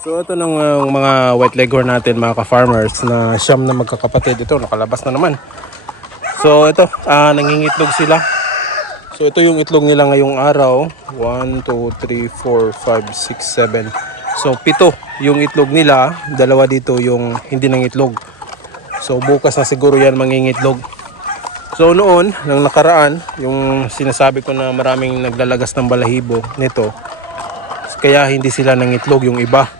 So ito ng uh, mga white leghorn natin mga ka-farmers na siyam na magkakapatid. Ito nakalabas na naman. So ito, ah, nangingitlog sila. So ito yung itlog nila ngayong araw. 1, 2, 3, 4, 5, 6, 7. So pito yung itlog nila. Dalawa dito yung hindi nangitlog. So bukas na siguro yan mangingitlog. So noon, nang nakaraan, yung sinasabi ko na maraming naglalagas ng balahibo nito, kaya hindi sila nangitlog yung iba.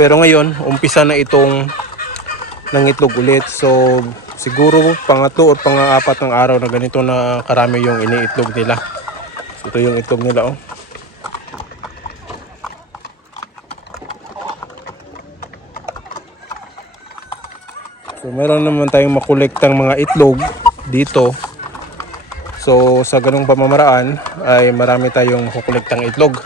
Pero ngayon, umpisa na itong nangitlog ulit. So siguro pangatlo o pang-apat ng araw na ganito na karami yung iniitlog nila. So, ito yung itlog nila oh. So meron naman tayong makolektang mga itlog dito. So sa ganung pamamaraan ay marami tayong makukolektang itlog.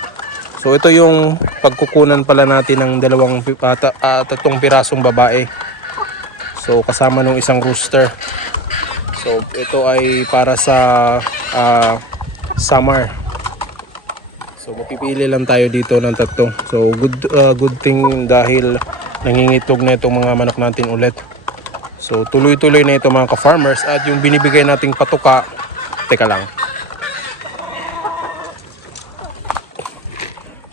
So ito yung pagkukunan pala natin ng dalawang ta- ah, tatlong pirasong babae. So kasama nung isang rooster. So ito ay para sa ah, summer. So mapipili lang tayo dito ng tatlo. So good ah, good thing dahil nangingitlog na itong mga manok natin ulit. So tuloy-tuloy na ito mga ka-farmers at yung binibigay nating patuka, teka lang.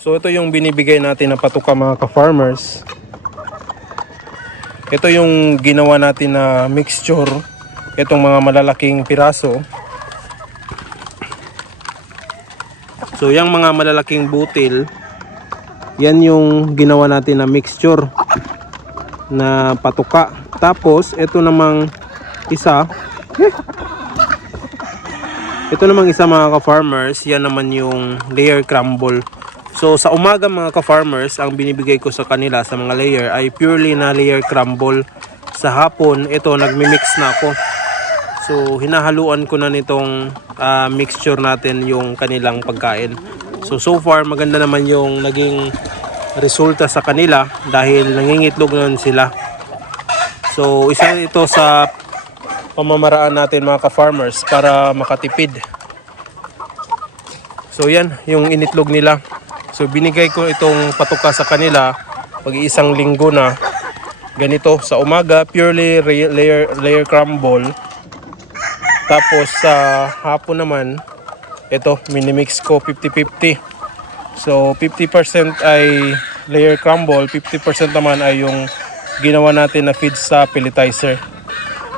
So ito yung binibigay natin na patuka mga ka-farmers. Ito yung ginawa natin na mixture, itong mga malalaking piraso. So yung mga malalaking butil, yan yung ginawa natin na mixture na patuka. Tapos, ito namang isa. Ito namang isa mga ka-farmers, yan naman yung layer crumble. So sa umaga mga ka-farmers, ang binibigay ko sa kanila sa mga layer ay purely na layer crumble. Sa hapon, ito nagmi-mix na ako. So hinahaluan ko na nitong ah, mixture natin yung kanilang pagkain. So so far maganda naman yung naging resulta sa kanila dahil nangingitlog naman sila. So isa ito sa pamamaraan natin mga ka-farmers para makatipid. So yan, yung initlog nila. So binigay ko itong patuka sa kanila pag isang linggo na ganito sa umaga purely re- layer layer crumble. Tapos sa hapon naman ito minimix ko 50-50. So 50% ay layer crumble, 50% naman ay yung ginawa natin na feed sa pelletizer.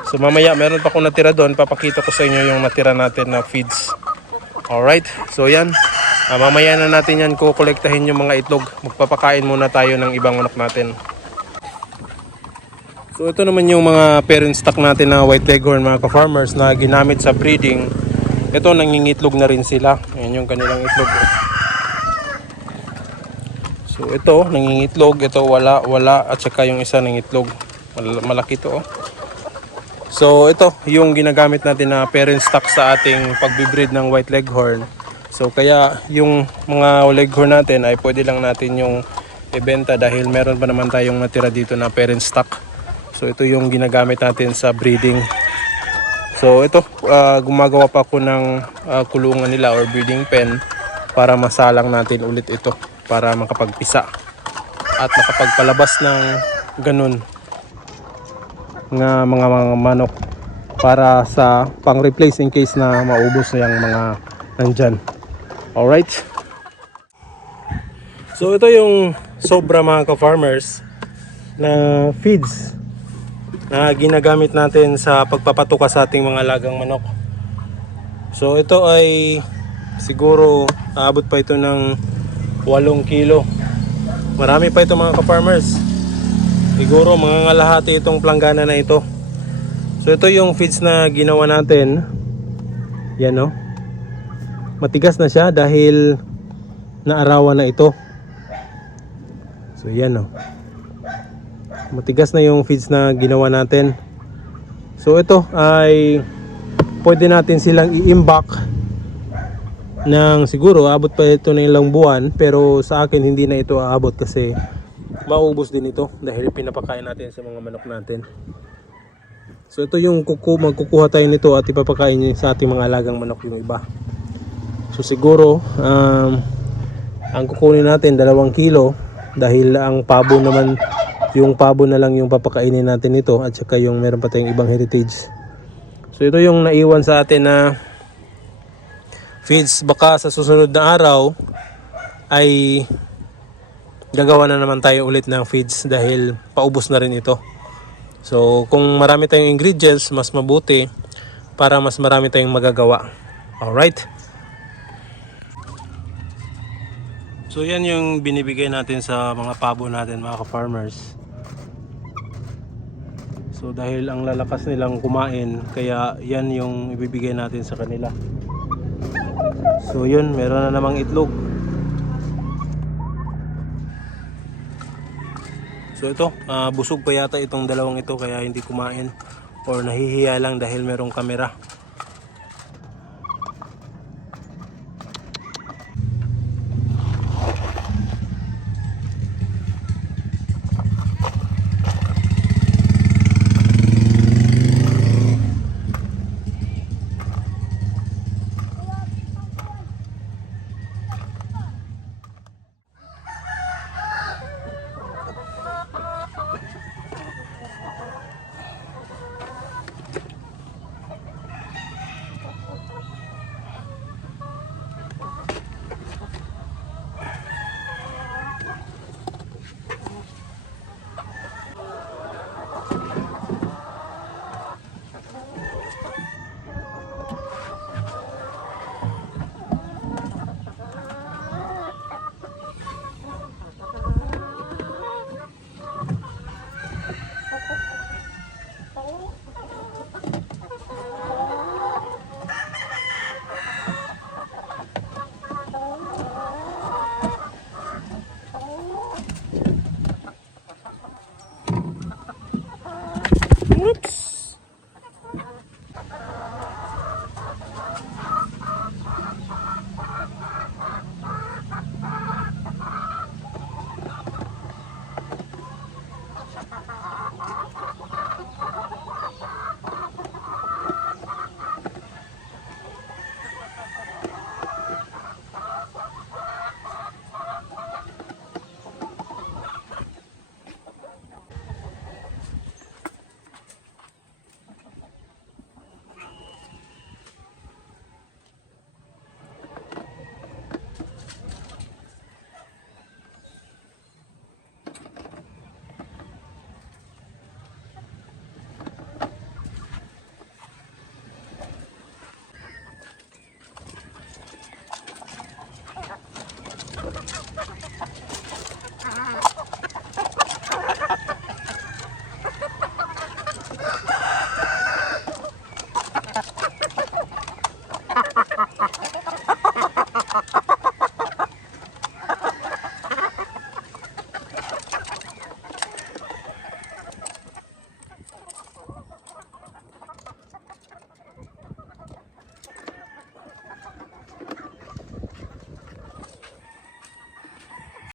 So mamaya meron pa akong natira doon, papakita ko sa inyo yung natira natin na feeds. Alright, so yan. Ah, mamaya na natin yan kukolektahin yung mga itlog. Magpapakain muna tayo ng ibang manok natin. So ito naman yung mga parent stock natin na white leghorn mga ka-farmers na ginamit sa breeding. Ito nangingitlog na rin sila. Ayan yung kanilang itlog. So ito nangingitlog, ito wala, wala at saka yung isa nangitlog. Mal- Malaki to oh. So ito yung ginagamit natin na parent stock sa ating pagbibreed ng white leghorn. So kaya yung mga leghorn natin ay pwede lang natin yung ibenta dahil meron pa naman tayong natira dito na parent stock. So ito yung ginagamit natin sa breeding. So ito ah, gumagawa pa ako ng ah, kulungan nila or breeding pen para masalang natin ulit ito para makapagpisa at makapagpalabas ng ganun nga mga mga manok para sa pang replace in case na maubos na yung mga nandyan alright so ito yung sobra mga ka-farmers na feeds na ginagamit natin sa pagpapatuka sa ating mga lagang manok so ito ay siguro aabot pa ito ng 8 kilo marami pa ito mga ka-farmers Siguro mga ngalahati itong planggana na ito. So ito yung feeds na ginawa natin. Yan no. Matigas na siya dahil naarawan na ito. So yan no. Matigas na yung feeds na ginawa natin. So ito ay pwede natin silang i-imbak ng siguro abot pa ito ng ilang buwan pero sa akin hindi na ito aabot kasi maubos din ito dahil pinapakain natin sa mga manok natin. So ito yung kuku magkukuha tayo nito at ipapakain sa ating mga alagang manok yung iba. So siguro um, ang kukunin natin dalawang kilo dahil ang pabo naman yung pabo na lang yung papakainin natin nito at saka yung meron pa tayong ibang heritage. So ito yung naiwan sa atin na feeds. Baka sa susunod na araw ay gagawa na naman tayo ulit ng feeds dahil paubos na rin ito. So kung marami tayong ingredients mas mabuti para mas marami tayong magagawa. Alright So yan yung binibigay natin sa mga pabo natin mga ka-farmers. So dahil ang lalakas nilang kumain, kaya yan yung ibibigay natin sa kanila. So yun, meron na namang itlog. So ito, ah, busog pa yata itong dalawang ito kaya hindi kumain or nahihiya lang dahil merong kamera.